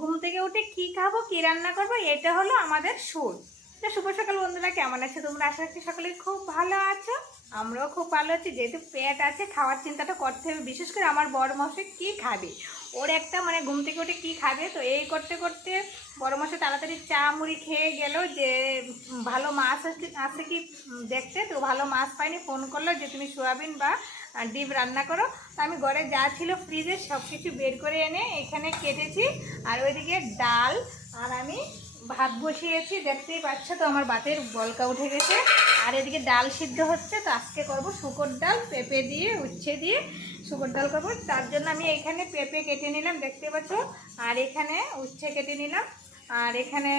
ঘুম থেকে উঠে কি খাবো, কি রান্না করবো, এটা হলো আমাদের সুর। তো শুভ সকাল বন্ধুরা, কেমন আছে তোমরা? আশা করছি সকলে খুব ভালো আছো। আমরাও খুব ভালো আছি। যেহেতু পেট আছে, খাওয়ার চিন্তাটা করতে হবে। বিশেষ করে আমার বড় মশাই কি খাবে, ওর একটা মানে ঘুম থেকে উঠে কি খাবে। তো এই করতে করতে বড় মশাই তাড়াতাড়ি চা মুড়ি খেয়ে গেল যে ভালো মাছ আছে কি দেখতে। তো ভালো মাছ পাইনি, ফোন করলো যে তুমি সোয়াবিন বা ডিম রান্না করো। তো আমি ঘরে যা ছিল ফ্রিজে সব কিছু বের করে এনে এখানে কেটেছি। আর ওইদিকে ডাল আর আমি ভাত বসিয়েছি, দেখতেই পাচ্ছ। তো আমার ভাতের বলকা উঠে গেছে। আর এদিকে ডাল সিদ্ধ হচ্ছে। তো আজকে করব শুকর ডাল, পেঁপে দিয়ে উচ্ছে দিয়ে শুকর ডাল করবো। তার জন্য আমি এখানে পেঁপে কেটে নিলাম, দেখতে পাচ্ছ। আর এখানে উচ্ছে কেটে নিলাম। আর এখানে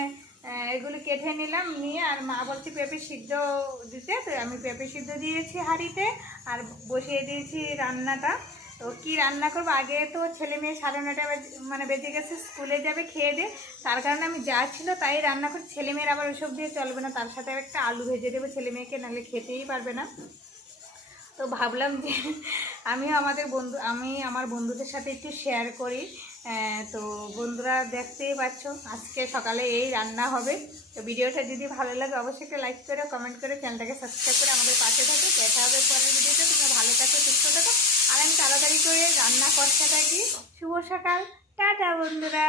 এগুলো কেটে নিলাম, নিয়ে আর মা বলছে পেঁপে সিদ্ধ দিতে। তো আমি পেঁপে সিদ্ধ দিয়েছি হাঁড়িতে আর বসিয়ে দিয়েছি রান্নাটা। তো কি রান্না করবো, আগে তো ছেলে মেয়ে 9:30 মানে বেজে গেছে, স্কুলে যাবে খেয়ে দে। তার কারণে আমি যা ছিল তাই রান্না করি। ছেলে মেয়ের আবার ওইসব দিয়ে চলবে না, তার সাথে একটা আলু ভেজে দেবো ছেলে মেয়েকে, নাহলে খেতেই পারবে না। তো ভাবলাম যে আমি আমার বন্ধুদের সাথে একটু শেয়ার করি। তো বন্ধুরা দেখতেই পাচ্ছ আজকে সকালে এই রান্না হবে। তো ভিডিওটা যদি ভালো লাগে অবশ্যই একটা লাইক করে, কমেন্ট করে, চ্যানেলটাকে সাবস্ক্রাইব করে আমাদের পাশে থাকো। দেখা হবে পরের ভিডিওতে। তোমরা ভালো থাকো, সুস্থ থাকো। আর আমি তাড়াতাড়ি করে রান্না করতে থাকি। শুভ সকাল, টাটা বন্ধুরা।